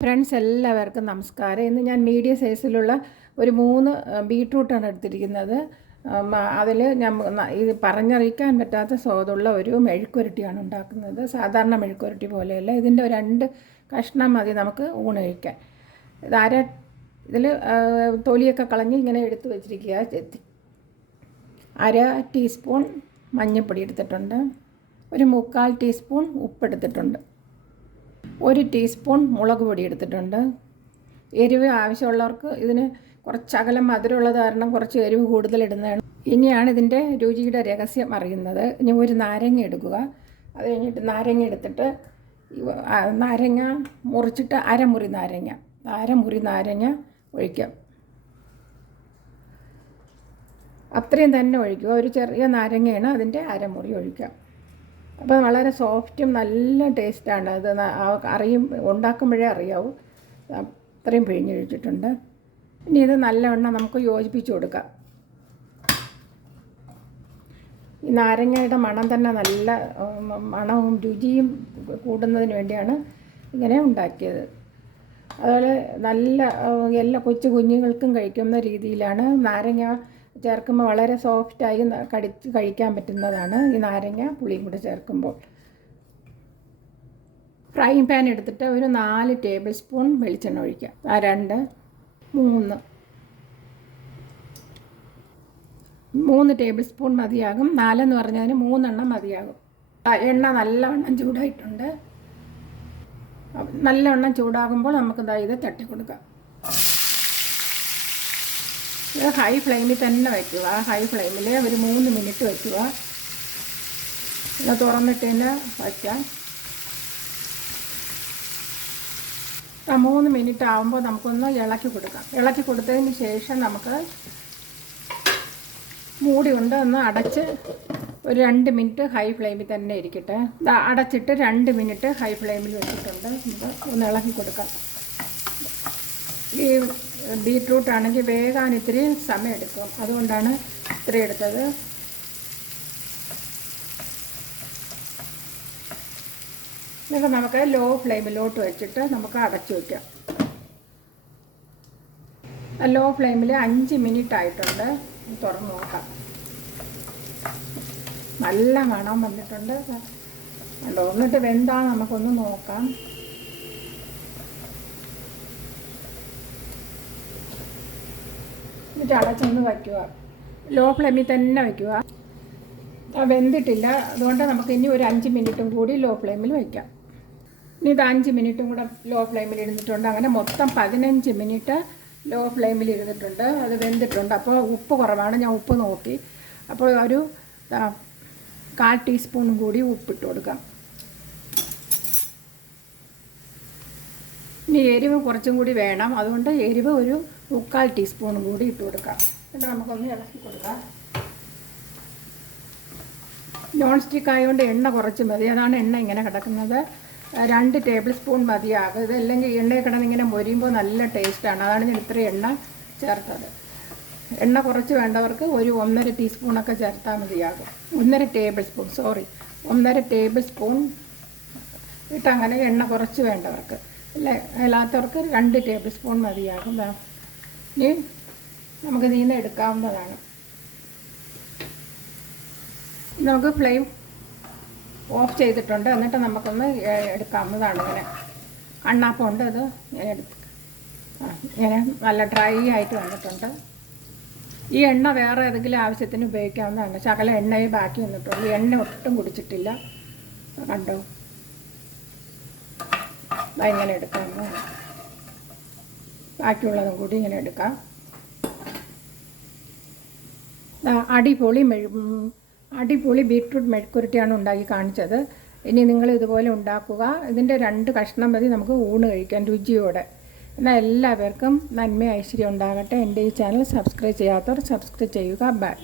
Friends എല്ലാവർക്കും നമസ്കാരം. ഇന്ന് ഞാൻ മീഡിയം സൈസിലുള്ള ഒരു 3 ബീട്രൂട്ടാണ് എടുത്തിരിക്കുന്നത്. അതിൽ ഞാൻ ഇത് പറഞ്ഞറിയിക്കാൻ പറ്റാത്ത സ്വാദുള്ള ഒരു മെഴുക്കുരട്ടിയാണ് ഉണ്ടാക്കുന്നത്. സാധാരണ മെഴുക്കുരട്ടി പോലെയല്ല. ഇതിൻ്റെ 2 കഷ്ണം മതി നമുക്ക് ഊണ് കഴിക്കാൻ. ഇതിൽ തൊലിയൊക്കെ കളഞ്ഞ് ഇങ്ങനെ എടുത്ത് വെച്ചിരിക്കുക. 1/2 ടീസ്പൂൺ മഞ്ഞൾപ്പൊടി എടുത്തിട്ടുണ്ട്. ഒരു 3/4 ടീസ്പൂൺ ഉപ്പെടുത്തിട്ടുണ്ട്. 1 ടീസ്പൂൺ മുളക് പൊടി എടുത്തിട്ടുണ്ട്. എരിവ് ആവശ്യമുള്ളവർക്ക് ഇതിന് കുറച്ചകലം മധുരമുള്ളത് കാരണം കുറച്ച് എരിവ് കൂടുതലിടുന്നതാണ്. ഇനിയാണ് ഇതിൻ്റെ രുചിയുടെ രഹസ്യം അറിയുന്നത്. ഇനി ഒരു നാരങ്ങ എടുക്കുക. അത് കഴിഞ്ഞിട്ട് നാരങ്ങ എടുത്തിട്ട് നാരങ്ങ മുറിച്ചിട്ട് അരമുറി നാരങ്ങ ഒഴിക്കാം. അത്രയും തന്നെ ഒഴിക്കുക. ഒരു ചെറിയ നാരങ്ങയാണ് അതിൻ്റെ അരമുറി ഒഴിക്കാം. അപ്പോൾ വളരെ സോഫ്റ്റും നല്ല ടേസ്റ്റാണ്. അത് ഉണ്ടാക്കുമ്പോഴേ അറിയാവൂ. അത്രയും പിഴിഞ്ഞൊഴിച്ചിട്ടുണ്ട്. ഇനി ഇത് നല്ലവണ്ണം നമുക്ക് യോജിപ്പിച്ച് കൊടുക്കാം. ഈ നാരങ്ങയുടെ മണം തന്നെ നല്ല മണവും രുചിയും കൂടുന്നതിന് വേണ്ടിയാണ് ഇങ്ങനെ ഉണ്ടാക്കിയത്. അതുപോലെ നല്ല എല്ലാ കൊച്ചു കുഞ്ഞുങ്ങൾക്കും കഴിക്കുന്ന രീതിയിലാണ്. നാരങ്ങ ചേർക്കുമ്പോൾ വളരെ സോഫ്റ്റായി കഴിക്കാൻ പറ്റുന്നതാണ് ഈ നാരങ്ങ പുളിയും കൂടെ ചേർക്കുമ്പോൾ. ഫ്രൈങ് പാൻ എടുത്തിട്ട് ഒരു 4 ടേബിൾ സ്പൂൺ വെളിച്ചെണ്ണ ഒഴിക്കാം. 3 ടേബിൾ സ്പൂൺ മതിയാകും. 4 എന്ന് പറഞ്ഞതിന് 3 എണ്ണം മതിയാകും. എണ്ണ നല്ലവണ്ണം ചൂടായിട്ടുണ്ട്. നല്ലവണ്ണം ചൂടാകുമ്പോൾ നമുക്ക് ഇത് തട്ടി കൊടുക്കാം. ഇത് ഹൈ ഫ്ലെയിമിൽ തന്നെ വയ്ക്കുക. ഹൈ ഫ്ലെയിമിൽ ഒരു 3 മിനിറ്റ് വയ്ക്കുക. ഇത് തുറന്നിട്ട് തന്നെ വയ്ക്കാം. 3 മിനിറ്റ് ആകുമ്പോൾ നമുക്കൊന്ന് ഇളക്കി കൊടുക്കാം. ഇളക്കി കൊടുത്തതിന് ശേഷം നമുക്ക് മൂടി കൊണ്ട് ഒന്ന് അടച്ച് ഒരു 2 മിനിറ്റ് ഹൈ ഫ്ലെയിമിൽ തന്നെ ഇരിക്കട്ടെ. അടച്ചിട്ട് 2 മിനിറ്റ് ഹൈ ഫ്ലെയിമിൽ വെച്ചിട്ടുണ്ട്. നമുക്ക് ഒന്ന് ഇളക്കി കൊടുക്കാം. ഈ ബീട്രൂട്ട് ആണെങ്കിൽ വേകാൻ ഇത്തിരി സമയം എടുക്കും. അതുകൊണ്ടാണ് ഇത്ര എടുത്തത്. എന്നിട്ട് നമുക്ക് ലോ ഫ്ലെയിമിലോട്ട് വെച്ചിട്ട് നമുക്ക് അടച്ചു വയ്ക്കാം. ലോ ഫ്ലെയിമിൽ 5 മിനിറ്റ് ആയിട്ടുണ്ട്. തുറന്ന് നോക്കാം. നല്ല മണം വന്നിട്ടുണ്ട്. എന്നിട്ട് വെന്താ നമുക്കൊന്ന് നോക്കാം. എന്നിട്ട് അടച്ചൊന്ന് വയ്ക്കുക. ലോ ഫ്ലെയിമിൽ തന്നെ വയ്ക്കുക. വെന്തിട്ടില്ല. അതുകൊണ്ട് നമുക്ക് ഇനി ഒരു 5 മിനിറ്റും കൂടി ലോ ഫ്ലെയിമിൽ വയ്ക്കാം. ഇനി ഇത് 5 മിനിറ്റും കൂടെ ലോ ഫ്ലെയിമിൽ ഇരുന്നിട്ടുണ്ട്. അങ്ങനെ മൊത്തം 15 മിനിറ്റ് ലോ ഫ്ലെയിമിൽ ഇരുന്നിട്ടുണ്ട്. അത് വെന്തിട്ടുണ്ട്. അപ്പോൾ ഉപ്പ് കുറവാണ്. ഞാൻ ഉപ്പ് നോക്കി. അപ്പോൾ ഒരു 1/4 ടീസ്പൂൺ കൂടി ഉപ്പിട്ട് കൊടുക്കാം. ഇനി എരിവ് കുറച്ചും കൂടി വേണം. അതുകൊണ്ട് എരിവ് ഒരു 3/4 ടീസ്പൂൺ കൂടി ഇട്ട് കൊടുക്കാം. എന്നിട്ട് നമുക്കൊന്ന് ഇളക്കി കൊടുക്കാം. നോൺ സ്റ്റിക്ക് ആയതുകൊണ്ട് എണ്ണ കുറച്ച് മതി. അതാണ് എണ്ണ ഇങ്ങനെ കിടക്കുന്നത്. 2 ടേബിൾ സ്പൂൺ മതിയാകും. ഇതല്ലെങ്കിൽ എണ്ണയിൽ കിടന്നിങ്ങനെ മൊരിയുമ്പോൾ നല്ല ടേസ്റ്റാണ്. അതാണ് ഞാൻ ഇത്രയും എണ്ണ ചേർത്തത്. എണ്ണ കുറച്ച് വേണ്ടവർക്ക് ഒരു 1.5 ടീസ്പൂണൊക്കെ ചേർത്താൽ മതിയാകും. 1.5 ടേബിൾ സ്പൂൺ ഇട്ടങ്ങനെ എണ്ണ കുറച്ച് വേണ്ടവർക്ക്. അല്ലാത്തവർക്ക് 2 ടേബിൾ സ്പൂൺ മതിയാകും. ഇനി നമുക്ക് ഇതിൽ നിന്ന് എടുക്കാവുന്നതാണ്. നമുക്ക് ഫ്ലെയിം ഓഫ് ചെയ്തിട്ടുണ്ട്. എന്നിട്ട് നമുക്കൊന്ന് എടുക്കാവുന്നതാണ്. ഇങ്ങനെ അണ്ണാപ്പം ഉണ്ട്. അത് ഇങ്ങനെ നല്ല ഡ്രൈ ആയിട്ട് വന്നിട്ടുണ്ട്. ഈ എണ്ണ വേറെ ഏതെങ്കിലും ആവശ്യത്തിന് ഉപയോഗിക്കാവുന്നതാണ്. ശകല എണ്ണയും ബാക്കി വന്നിട്ടുള്ളൂ. എണ്ണ ഒട്ടും കുടിച്ചിട്ടില്ല. കണ്ടോ? ഇങ്ങനെ എടുക്കാവുന്നതാണ്. ബാക്കിയുള്ളതും കൂടി ഇങ്ങനെ എടുക്കാം. അടിപൊളി ബീട്രൂട്ട് മെഴുക്കുരട്ടിയാണ് ഉണ്ടാക്കി കാണിച്ചത്. ഇനി നിങ്ങൾ ഇതുപോലെ ഉണ്ടാക്കുക. ഇതിൻ്റെ 2 കഷ്ണം മതി നമുക്ക് ഊണ് കഴിക്കാൻ രുചിയോടെ. എന്നാൽ എല്ലാവർക്കും നന്മ ഐശ്വര്യം ഉണ്ടാകട്ടെ. എൻ്റെ ഈ ചാനൽ സബ്സ്ക്രൈബ് ചെയ്യാത്തവർ സബ്സ്ക്രൈബ് ചെയ്യുക. ബൈ.